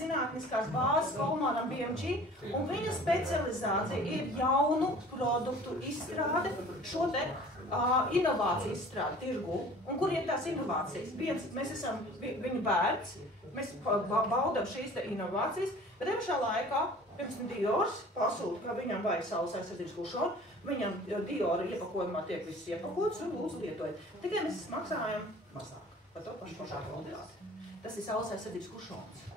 zinātniskās bāzes Kolmāram BMG, un viņa specializācija ir jaunu produktu izstrāde, šo te inovāciju izstrāde tirgu. Un kur ir tās inovācijas? Mēs esam viņu bērns, mēs baudam šīs te inovācijas, bet pašā laikā pirms Diors pasūta, ka viņam vajag saules aizsardzības kušonu, viņam Diora iepakojumā tiek viss iepakots un lūdzu lietojiet. Tikai mēs maksājam mazāk par to pašu kvalitāti. Tas ir saules aizsardzības kušons.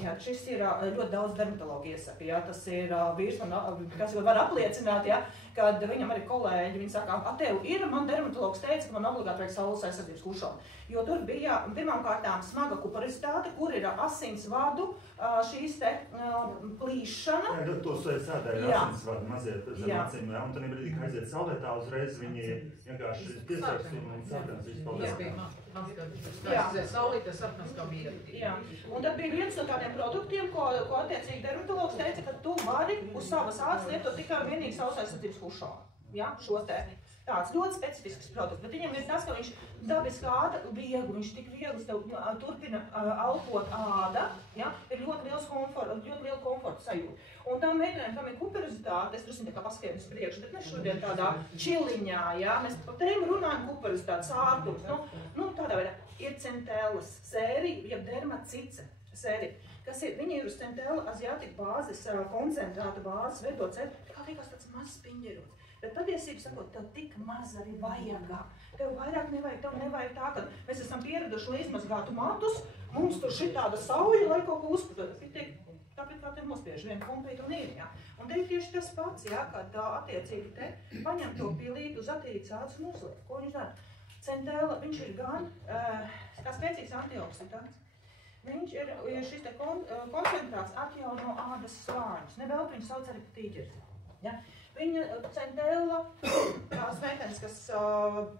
Jā, šis ir ļoti daudz dermatologu iesaka, jā, tas ir vīrs, kas var apliecināt, jā, kad viņam arī kolēģi, viņi saka, tev ir, man dermatologs teica, ka man obligāti vajag saules aizsardzības kušonu. Jo tur bija pirmām kārtām smaga kuparizitāte, kur ir asinsvadu šīs te plīšana. Jā, tos sēdēja asinsvadu mazie zem acīm, un tad brīdī, kad aiziet saulētā, uzreiz viņi vienkārši piesārst un sākās visu paldies. Saulītē sapnas kā mīra. Jā, un tad bija viens no tādiem produktiem, ko attiecīgi dermatologs teica, ka tu vari uz savas ādas lietot tikai un vienīgi saules aizsardzības kušonu. Jā, šo te. Tāds ļoti specifisks produkts, bet viņam ir tas, ka viņš dabiski āda viegli, viņš tik viegli tev turpina alpot āda, ja, ir ļoti liela komforta sajūta. Un tām meitenēm, kam ir kuparizitāte, es drusku tā kā paskaidrs priekšu, bet ne šodien tādā čiliņā, ja, mēs par tēm runājam kuparizitāte, sārtums, nu tādā veidā ir Centellas sērija, jeb Dermacice sērija, kas ir, viņi ir uz Centella aziātika bāzes, koncentrāta bāzes veidot sēriju, kā liekas tāds mazs piņģerots. Bet patiesībā sakot, tev tik maz arī vajagā. Tev vairāk nevajag, tev nevajag tā, ka mēs esam pieraduši, lai izmazgātu matus, mums tur šitāda sauja, lai kaut ko uzpatot. Tāpēc kā te nospiež vienu kompītu un ir, jā. Un te ir tieši tas pats, jā, kad attiecīgi te paņem to pilīti uz attīrītas ādas un uzliek. Ko viņš dara? Centella, viņš ir gan kā spēcīgs antioksidants. Viņš ir šis te koncentrāts atjauno ādas slāņus. Nevēl viņu sauc arī tīģeris. Ja? Viņa Centella, tās meitenes, kas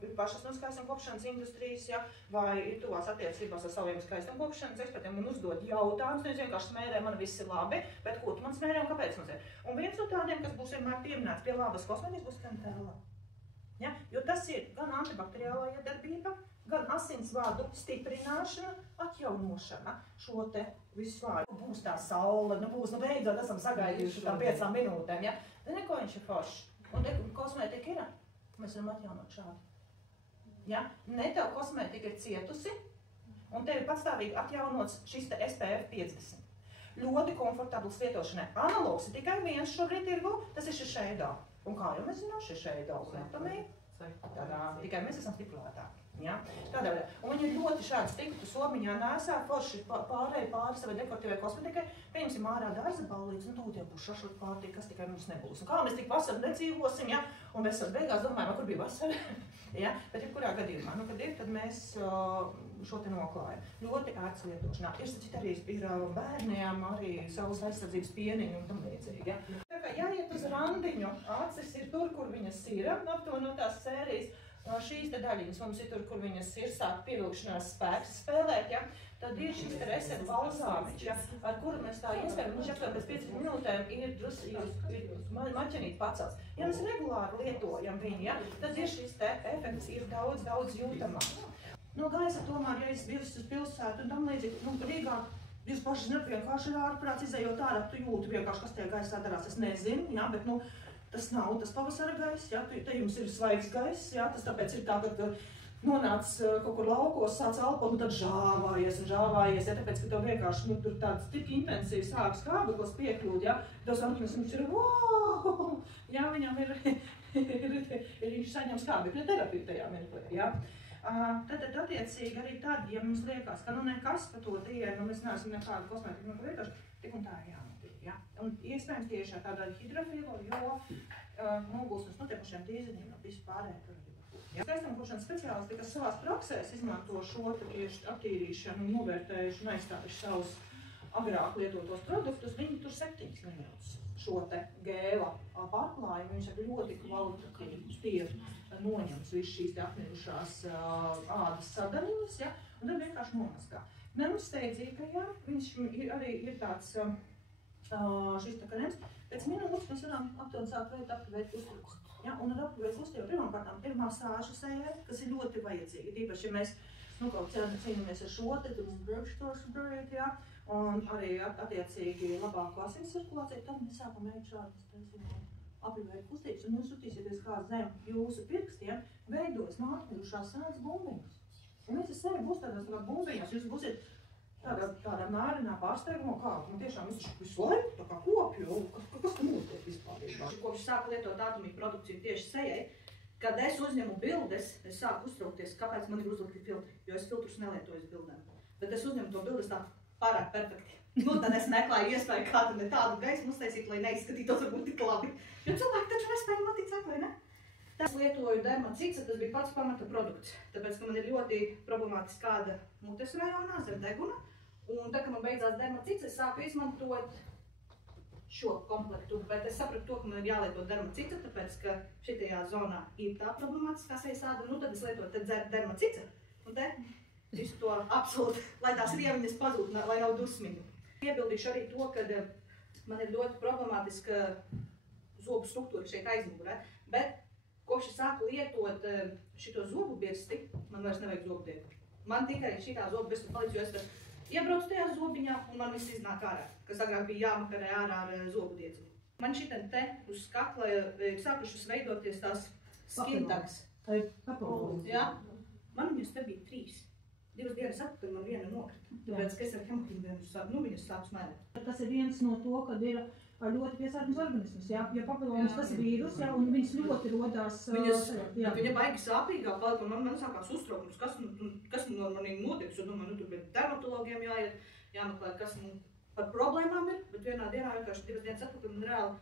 ir pašas no skaistumkopšanas industrijas, ja, vai ir tuvās attiecībās ar saviem skaistumkopšanas ekspertiem un uzdod jautājumus, nevis vienkārši smērē, man viss ir labi, bet ko tu man smērē un kāpēc man smērē? Un viens no tādiem, kas būs vienmēr pieminēts pie labas kosmētikas, būs Centella. Ja? Jo tas ir gan antibakteriālā iedarbība, gan asinsvadu stiprināšana, atjaunošana šo te visu vārdu. Būs tā saule, būs, beidzot esam sagaidījuši tam 5 minūtēm, ja? Neko viņš ir foršs. Un te kosmētika ir, mēs varam atjaunot šādi. Ja? Ne tev kosmētika ir cietusi, un tev ir patstāvīgi atjaunots šis te SPF 50. Ļoti komfortabls lietošanai. Analogs ir tikai viens šobrīd tirgu, tas ir Shiseido. Un kā jau mēs zinām, Shiseido anatomija, tikai mēs esam stiprinātāki. Ja? Tādā veidā. Un viņi ir ļoti šādi stiktu somiņā nēsā, forši pārēji pāri savai dekoratīvai kosmetikai, pieņemsim ārā dārza ballītes, un tūd jau būs šašot pārtīk, kas tikai mums nebūs. Un kā mēs tik vasaru nedzīvosim, ja? Un mēs beigās domājam, kur bija vasara, ja? Bet jebkurā gadījumā, nu, kad ir, tad mēs šo te noklājam. Ļoti ērts lietošanā. Ir arī bērniem arī savas aizsardzības pieniņu un tam līdzīgi. Ja? Tā kā jāiet uz randiņu, acis ir tur, kur viņas ir, aptuveni no tās sērijas. Šīs te daļiņas mums ir tur, kur viņas ir sāk pievilkšanās spēks spēlēt, ja? Tad ir šis te reset balzāmiņš, ja? Ar kuru mēs tā iespējam, viņš aptuveni pēc 5 minūtēm ir maķenīt pacels. Ja mēs regulāri lietojam viņu, ja? Tad ir šis te efekts ir daudz jūtamāk. No gaisa tomēr, ja es bijusi uz pilsētu un tam līdzīgi, nu, Rīgā, jūs paši zināt, vienkārši ārprāts izējot ārā, tu jūti vienkārši, kas tajā gaisā darās, es nezinu, ja? Bet, nu, tas nav tas pavasara gaiss, ja? Te jums ir svaigs gaiss, ja? Tas tāpēc ir tā, ka nonāc kaut kur laukos, sāc elpot, un tad žāvājies, ja? Tāpēc, ka tev vienkārši nu, tur tāds tik intensīvi sāpes kābeklis piekļūt, ja? Tavs organisms ir wow! Ja? Viņam ir viņš saņem skābekļa terapiju tajā mirklī, ja? Tad attiecīgi arī tad, ja mums liekas, ka nu nekas pa to dienu, mēs neesam nekādu kosmētiku lietoši, tik un tā ir jānotiek, ja? Un iespējams tieši ar tādā hidrofilo, jo nogulsmes no tiem pašiem tīziņiem no visu pārējiem tur arī var būt. Ja? Skaistumkopšanas speciālisti, kas savās praksēs izmanto šo tieši attīrīšanu, novērtējuši un aizstājuši savus agrāk lietotos produktus, viņi tur 7 minūtes šo te gēla pārklājumu, viņš ar ļoti kvalitatīvi noņems visu šīs te apmirušās ādas sadaļiņas, ja? Un tad vienkārši nomazgā. Neuzsteidzīgajā, viņš arī ir tāds šis tā krems, pēc minūtes mēs varam aptuveni sākt veikt aktivēt uztuvus. Ja? Un ar aktivēt uztuvu pirmkārtām ir masāžu sēde, kas ir ļoti vajadzīga. Tīpaši, ja mēs kaut cīnāmies ar šo, tad mums brīkšķošu darīt, jā, un arī attiecīgi labāku asins cirkulāciju, tad mēs sākam veikt šādas, teiksim, aprivēju kustības, un jūs jutīsieties, kā zem jūsu pirkstiem veidojas mākļušās sēdz bumbiņas. Un līdz sevi būs tādās bumbiņās, jūs būsiet tādā mērenā pārsteigumā, kā, man tiešām visu laiku tā kā kopju, kas tam notiek vispārībā? Kopš sāku lietot atomīgu produkciju tieši sejai, kad es uzņemu bildes, es sāku uztraukties, kāpēc man ir uzlikti filtri, jo es filtrus nelietoju bildēm. Bet es uzņemu to bildes tā pārāk perfekti. Nu, tad es meklēju iespēju kādu ne tādu gaismu uztaisīt, lai neizskatītos varbūt tik labi. Jo cilvēki taču nespēja noticēt, vai ne? Es lietoju dermacīca, tas bija pats pamata produkts, tāpēc, ka man ir ļoti problemātiski kāda mutes rajonā, zem deguna. Un tad, kad man beidzās dermacīca, es sāku izmantot šo komplektu, bet es sapratu to, ka man ir jālieto dermacīca, tāpēc, ka šitajā zonā ir tā problemātiskā sejas āda, nu tad es lietoju dermacīca, un te visu to absolūti, lai tās rieviņas pazūd, lai nav dusmiņu. Iebildīšu arī to, ka man ir ļoti problemātiska zobu struktūra šeit aizmugurē, bet kopš es sāku lietot šito zobu birsti, man vairs nevajag zobu dietu. Man tikai šitā zobu birsta palīdz, jo es iebraucu tajā zobiņā un man viss iznāk ārā, kas agrāk bija jāmakarē ārā ar zobu diedzi. Man šitam te uz skakla ir sākušas veidoties tās skin tags. Jā, man viņas te bija 3. 2 dienas atpakaļ man viena nokrita, tāpēc, ka es ar hematīnu viņas sāku smērēt. Tas ir viens no to, kad ir ļoti piesārņots organisms, jā, ja papilomas tas vīrus, jā, un viņas ļoti rodās. Viņa baigi sāpīgā palika, un man sākās uztraukums, kas no maniem notiks, un domāju, tur pie dermatologiem jāiet, jāmeklē, kas par problēmām ir, bet vienā dienā vienkārši 2 dienas atpakaļ man reāli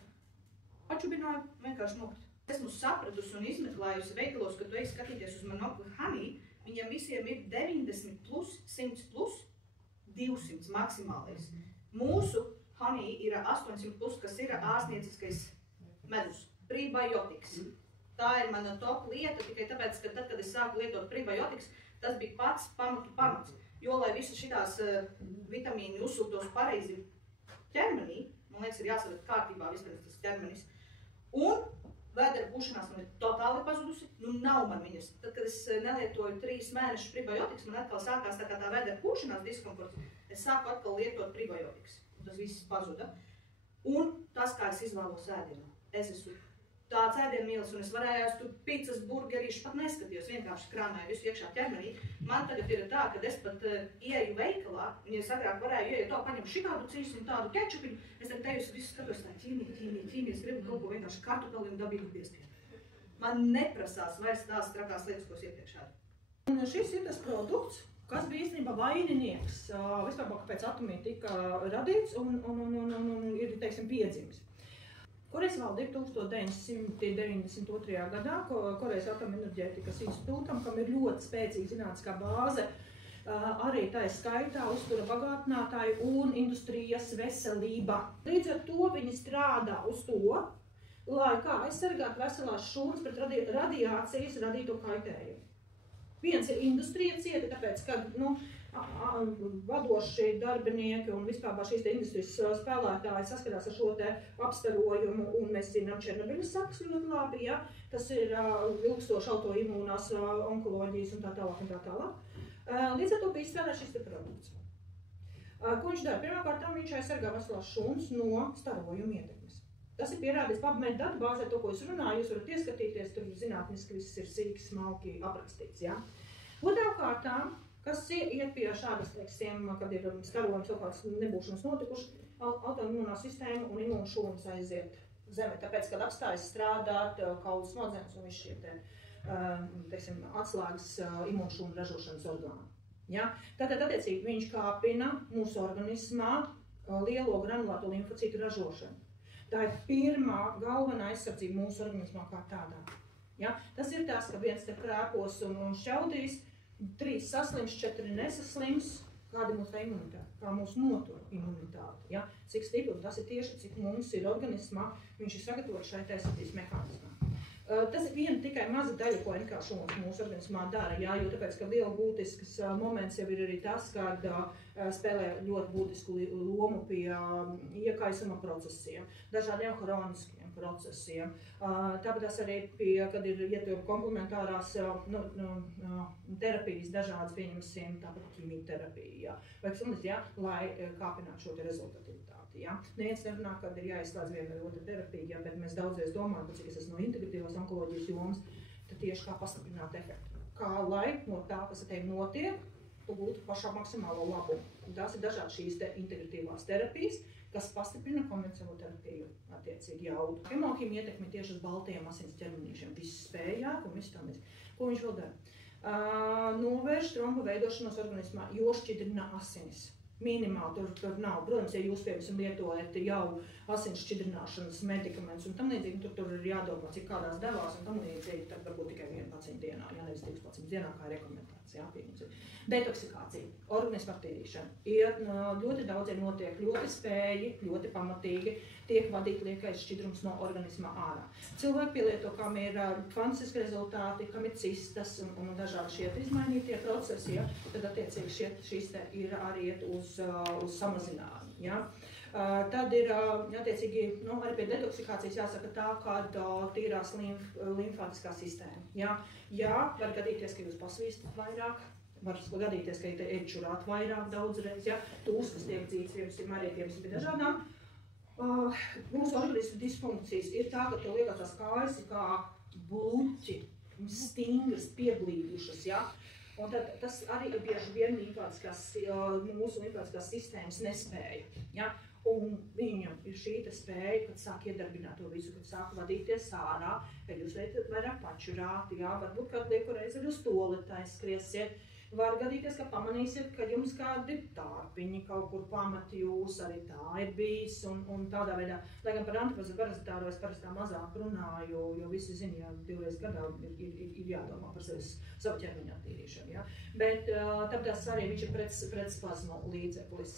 pačubināju, vienkārši nokrita. Esmu sapratusi un izmeklējusi veikalos, kad tu ej skatīties uz Monopoly Honey, viņiem visiem ir 90 plus, 100 plus, 200 maksimālais. Mūsu honey ir 800 plus, kas ir ārstnieciskais medus, prebiotiks. Tā ir mana top lieta, tikai tāpēc, ka tad, kad es sāku lietot prebiotiks, tas bija pats pamats. Jo, lai visas šitās vitamīni uzsūtos pareizi ķermenī, man liekas, ir jāsaliek kārtībā vispirms tas ķermenis. Un vēdera pūšanās man ir totāli pazudusi, nu nav man viņas. Tad, kad es nelietoju 3 mēnešus prebiotiks, man atkal sākās tā kā tā vēdera pūšanās diskomforts, es sāku atkal lietot prebiotiks. Tas viss pazuda. Un tas, kā es izvēlos ēdienu. Es esmu tāds ēdienmīlis, un es varēju ēst tur picas, burgerīšus, pat neskatījos, vienkārši krānāju visu iekšā ķermenī. Man tagad ir tā, ka es pat ieju veikalā, un ja es agrāk varēju ieiet to, paņemu šitādu cīsi un tādu kečupiņu, es tagad teju visu skatos tā ķīmija, es gribu kaut ko vienkārši kartupeli un dabīgu piespiedu. Man neprasās vairs tās trakās lietas, ko es iepriekš ēdu. Un šis ir tas produkts, kas bija īstenībā vaininieks vispār, kāpēc atomija tika radīts un ir, teiksim, piedzimis. Korejas valdība 1992. gadā, Korejas atomenerģētikas institūtam, kam ir ļoti spēcīga zinātniskā bāze, arī tā skaitā uztura bagātinātāji un industrijas veselība. Līdz ar to viņi strādā uz to, lai kā aizsargātu veselās šūnas pret radiācijas radīto kaitējumu. Viens ir industrija cieta, tāpēc, ka vadošie darbinieki un vispār šīs industrijas spēlētāji saskarās ar šo te apstarojumu, un mēs zinām Černobiļas sakas ļoti labi, ja? Tas ir ilgstoši autoimūnās onkoloģijas un tā tālāk un tā tālāk. Līdz ar to bija izstrādāts šis te produkts. Ko viņš dara? Pirmkārt, viņš aizsargā veselās šūnas no starojuma ietekmes. Tas ir pierādīts PubMed datubāzē, to, ko es runāju, jūs varat ieskatīties, tur zinātniski viss ir sīki, smalki aprakstīts, ja? Otrām kārtām, kas iet pie šādas, teiksim, kad ir starojums kaut kāds nebūšanas notikuši, autoimūnā sistēma un imūnšūnas aiziet zeme, tāpēc, kad apstājas strādāt kaulu smadzenes un viss šie te, teiksim, atslēgas imūnšūnu ražošanas orgānu. Ja? Tātad, attiecīgi, viņš kāpina mūsu organismā lielo granulāto limfocītu ražošanu. Tā ir pirmā galvenā aizsardzība mūsu organismā kā tādā. Ja? Tas ir tas, ka viens te krēpos un šķaudīs, 3 saslims, 4 nesaslims, kāda ir mūsu imunitāte, kā mūsu notur imunitāte. Ja? Cik stipri, tas ir tieši, cik mums ir organismā, viņš ir sagatavots šai aizsardzības mehānismā. Tas ir viena tikai maza daļa, ko NK šūnas mūsu organismā dara, jā, jo tāpēc, ka liela būtisks moments jau ir arī tas, kad spēlē ļoti būtisku lomu pie iekaisuma procesiem, dažādiem hroniskiem, procesiem. Tāpēc arī kad ir ietur komplementārās terapijas dažādas, pieņemsim, tāpat ķīmijterapija, vai kas lai kāpinātu šo rezultatīvitāti. Neviens nerunā, kad ir jāizslēdz viena vai otra terapija, bet mēs daudzreiz domājam, cik es esmu no integratīvās onkoloģijas jomas, tad tieši kā pastiprināt efektu. Kā lai no tā, kas ar tevi notiek, gūtu pašā maksimālo labumu. Un tās ir dažādas šīs integratīvās terapijas, kas pastiprina konvencionālo terapiju attiecīgi jaudu. Hemohīma ietekmi tieši uz baltajiem asins ķermenīšiem, viss spējāk un viss tam. Ko viņš vēl dara? Novērš trombu veidošanos organismā, jo šķidrina asinis. Minimāli tur nav. Protams, ja jūs, piemēram, lietojat jau asins šķidrināšanas medikamentus un tam līdzīgi, tur ir jādomā, cik kādās devās un tam līdzīgi, tad varbūt tikai 1 pacientu dienā, nevis 2 pacientu dienā, kā rekomendācija. Detoksikācija, organisma attīrīšana. Ļoti daudz notiek, ļoti spēji, ļoti pamatīgi, tiek vadīt liekais šķidrums no organisma ārā. Cilvēki pielieto, kam ir kvantiski rezultāti, kam ir cistas un dažādi šie izmainītie procesi, tad attiecīgi šīs te ir arī iet uz samazinājumu. Tad ir, attiecīgi, arī pie detoksikācijas jāsaka tā, kad tīrās limfātiskā sistēma. Var gadīties, ka jūs pasvīstat vairāk, var gadīties, ka ejat čurāt vairāk daudzreiz, tūs, kas tiek dzīts, piemēram, arī pie dažādām. Mūsu organismu disfunkcijas ir tā, ka tev liekas tās kājas kā bluķi, stingras, pieblīdušas, Un tad tas arī ir bieži vien mūsu limfātiskās sistēmas nespēja. Un viņam ir šī spēja, kad sāk iedarbināt to visu, kad sāk vadīties ārā, kad jūs vairāk pačurāt, varbūt kādu lieku reizi arī uz toaletai skriesiet. Var gadīties, ka pamanīsiet, ka jums kādi tārpiņi kaut kur pamat jūs, arī tā ir bijis, un tādā veidā, lai gan par antiparazitāro es parastā mazāk runāju, jo visi zina, 2 reizes gadā ir jādomā par savu ķermeņa attīrīšanu, Bet tāpēc arī viņš ir pretspazmu līdzeklis,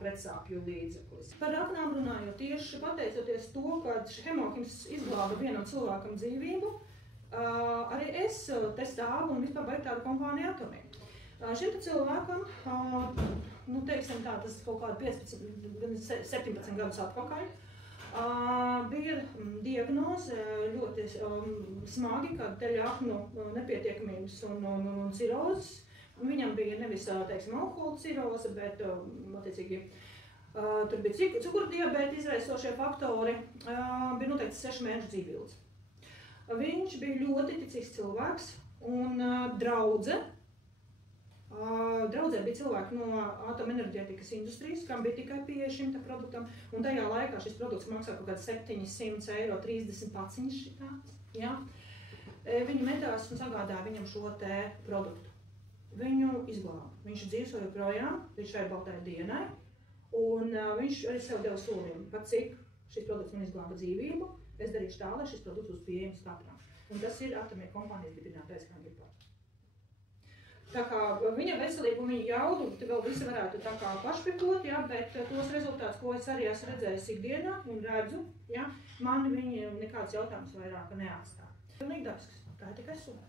pretsāpju līdzeklis. Par aknām runājot, tieši pateicoties to, ka hemohīms izglāba vienam cilvēkam dzīvību, arī es te stāvu un vispār vajag tādu kompāniju Atomī. Šim cilvēkam, teiksim tā, tas kaut kādi 17 gadus atpakaļ, bija diagnoze ļoti smagi, kad teļa aknu nepietiekamības un cirozes. Viņam bija nevis, teiksim, alkohola ciroze, bet, attiecīgi, tur bija cukurdiabēta izraisošie faktori, bija noteikti 6 mēnešu dzīvības. Viņš bija ļoti ticīgs cilvēks un draudze. Draudzē bija cilvēki no atomenerģētikas industrijas, kam bija tikai pieeja šim produktam, un tajā laikā šis produkts maksā kaut kāds 700 eiro, 30 paciņš šitāds. Viņi metās un sagādāja viņam šo te produktu. Viņu izglāba. Viņš dzīvo joprojām līdz šai baltai dienai, un viņš arī sev deva solījumu, pat cik šis produkts man izglāba dzīvību, es darīšu tā, lai šis produkts būs pieejams katram. Un tas ir Atomija kompānijas dibinātais Kangripā. Tā kā viņa veselību un viņa jaudu, te vēl visi varētu tā kā pašpikot, bet tos rezultātus, ko es arī esmu redzējis ikdienā un redzu, mani viņi nekāds jautājums vairāk neatstāja. Pilnīgi dabisks, tā ir tikai suga.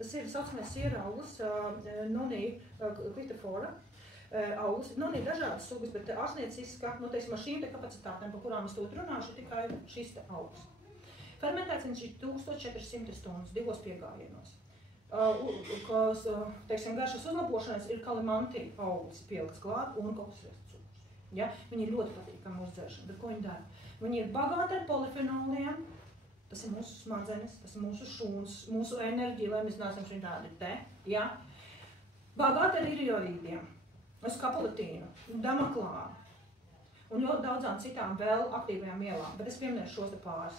Tas ir saucamais sieraulis, Nonija clitophora. Augus. Ir dažādas sugas, bet ārstnieciskā, teiksim, ar šīm te kapacitātēm, par kurām es to runāšu, tikai šis te augus. Fermentēts viņš ir 1400 stundas, 2 piegājienos. Teiksim, garšas uzlabošanas ir kalimanti augus pielikts klāt un kokosriestu cukurs. Viņi ir ļoti patīkami uzdzēršana, bet ko viņi dara? Viņi ir bagāti ar polifenoliem, tas ir mūsu smadzenes, tas ir mūsu šūns, mūsu enerģija, lai mēs neesam šī tādi te, bagāti ar iriorīdiem. Uz kapulitīnu, damaklānu un ļoti daudzām citām vēl aktīvajām vielām, bet es pieminēšu šos te pāris.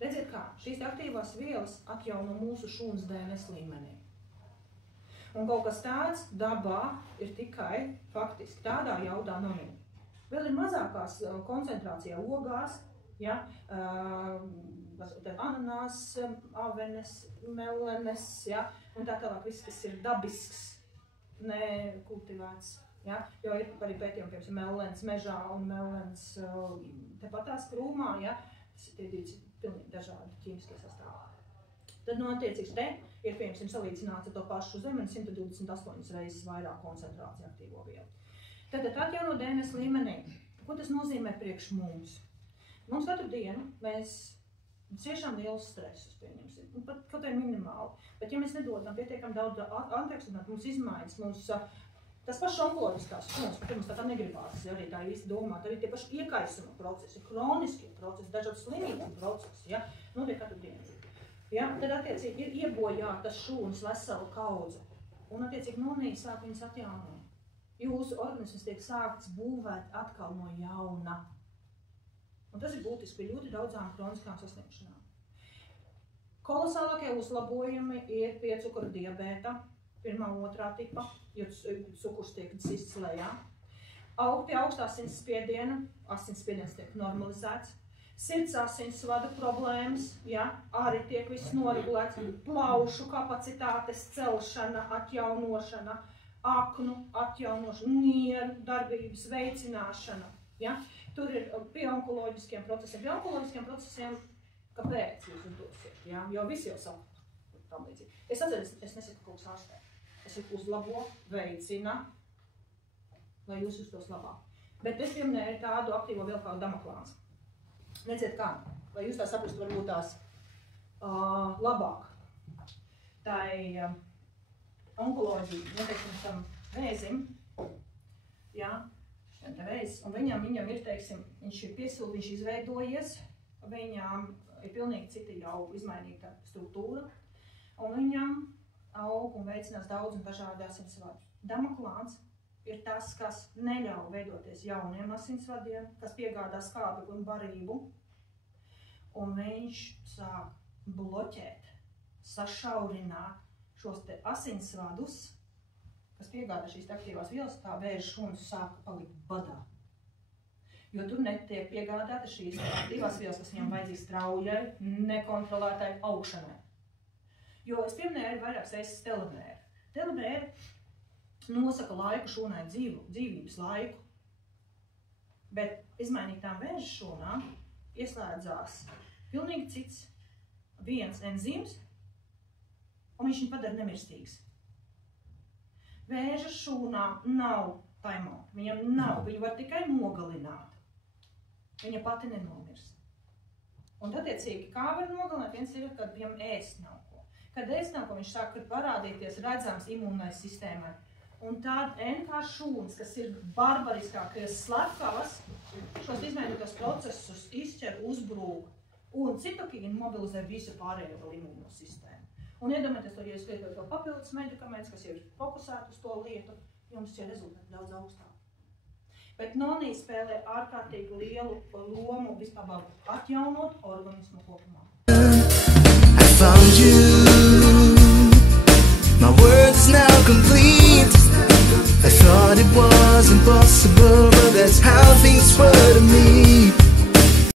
Redziet kā, šīs aktīvās vielas atjauno mūsu šūnas DNS līmenī. Un kaut kas tāds dabā ir tikai faktiski tādā jaudā nonī. Vēl ir mazākās koncentrācijā ogās, ananās, avenes, melenes, un tā tālāk viss, kas ir dabisks, nekultivēts. Jo ir arī pētījumi, piemēram, melens mežā un melens tepatās krūmā, tie ir pilnīgi dažādi ķīmiskie sastāvā. Tad, attiecīgs te ir, piemēram, salīdzināts ar to pašu zemeni 128 reizes vairāk koncentrācija aktīvo vielu. Tad atjauno DNS līmenī. Ko tas nozīmē priekš mums? Mums katru dienu mēs ciešām lielus stresus, pieņemsim, pat kaut vai minimāli. Bet ja mēs nedodam pietiekam daudz antioksidantu, mums izmaiņas, mums tas pašs onkoloģiskās šūnas, par mums tā negribās, ja arī tā īsti domāt, arī tie paši iekaisuma procesi, kroniskie procesi, dažādi slimību procesi, ja, notiek katru dienu. Ja, tad attiecīgi ir iebojātas šūnas vesela kaudze, un attiecīgi nonīgi sāk viņas atjaunot. Jūsu organisms tiek sākts būvēt atkal no jauna. Un tas ir būtiski pie ļoti daudzām kroniskām saslimšanām. Kolosālākie uzlabojumi ir pie cukura diabēta, 1. un 2. tipa, jo cukurs tiek sists lejā. Pie augstā asinsspiediena, asinsspiediens tiek normalizēts. Sirds asinsvadu problēmas, ja, arī tiek viss noregulēts. Plaušu kapacitātes celšana, atjaunošana, aknu atjaunošana, nieru darbības veicināšana. Ja. Tur ir pie onkoloģiskiem procesiem. Pie onkoloģiskiem procesiem, kāpēc jūs uzdosiet? Ja? Jo visi jau saka tam līdzīgi. Es atceros, es nesaku kaut kas ārstē. Es uzlabo, veicina, lai jūs justos labāk. Bet es pieminēju tādu aktīvo vielu kā Damaklāns. Neciet kā, lai jūs tā saprastu varbūt tās labāk. Tai onkoloģija, neteiksim, tam vēzim, jā, un viņam ir, teiksim, viņš ir piesildi, viņš izveidojies, viņam ir pilnīgi cita jau izmainīta struktūra, un viņam aug un veicinās daudz un dažādi asinsvadi. Damaklāns ir tas, kas neļauj veidoties jauniem asinsvadiem, kas piegādā skābekli un barību, un viņš sāk bloķēt, sašaurināt šos te asinsvadus, kas piegādā šīs aktīvās vielas, tā vēža šūnas sāk palikt badā. Jo tur netiek piegādāta šīs aktīvās vielas, kas viņam vajadzīgs straujai, nekontrolētai augšanai. Jo es pieminēju vairākas reizes telemēru. Telemēri nosaka laiku šūnai, dzīvības laiku, bet izmainītām vēža šūnām ieslēdzās pilnīgi cits viens enzīms, un viņš viņu padara nemirstīgs. Vēža šūnām nav timeout, viņam nav, viņu var tikai nogalināt. Viņa pati nenomirs. Un attiecīgi, kā var nogalināt, viens ir, kad viņam ēst nav ko. Kad ēst nav ko, viņš sāk parādīties redzams imūnai sistēmai. Un tāda NK šūnas, kas ir barbariskākajās slepkavas, šos izmainītos procesus izķer, uzbrūk, un citokīni mobilizē visu pārējo vēl imūno sistēmu. Un iedomājieties, ja jūs lietojat vēl papildus medikaments, kas ir fokusēti uz to lietu, jums šie rezultāti daudz augstāk. Bet nonī spēlē ārkārtīgi lielu lomu vispār atjaunot organismu kopumā. I found you. My world's now complete. I thought it was impossible, but that's how things were to me.